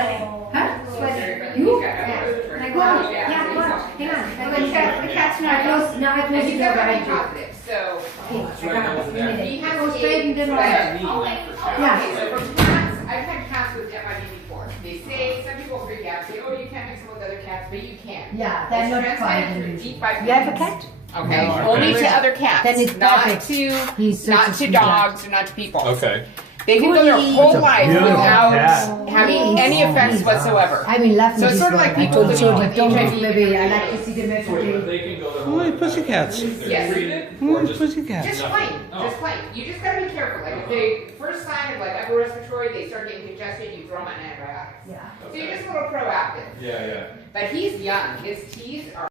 sweating. Huh? Sweating. You? Yeah. Can I go out? Yeah, come on. Hang on. The cat's not close. No, I closed the door behind you. Positive, so Okay, I got it. Wait a minute. he has Go straight and then right. Yeah. So for cats, I've had cats with MID before. They say, some people freak out, say, oh, you can't mix them with other cats, but you can. Yeah, that's It's not transmitted fine. through deep by You have a cat? Okay, No, only okay. to other cats, Then it's not perfect. He's to, such not a to sweet dogs or not to people. Okay. They can go their whole life beautiful without cat. having any effects whatsoever. I've been laughing So at it's this sort of one. like I people told living Jodi, with don't HIV. move, baby. I like to see the message. They can go their Oh, whole pussycats. Yes. Oh, pussycats. Just plain, just plain. You just gotta be careful. Like if they first sign of like upper respiratory, they start getting congested, you throw them on antibiotics. Yeah. So you're just a little proactive. Yeah, yeah. But he's young. His teeth are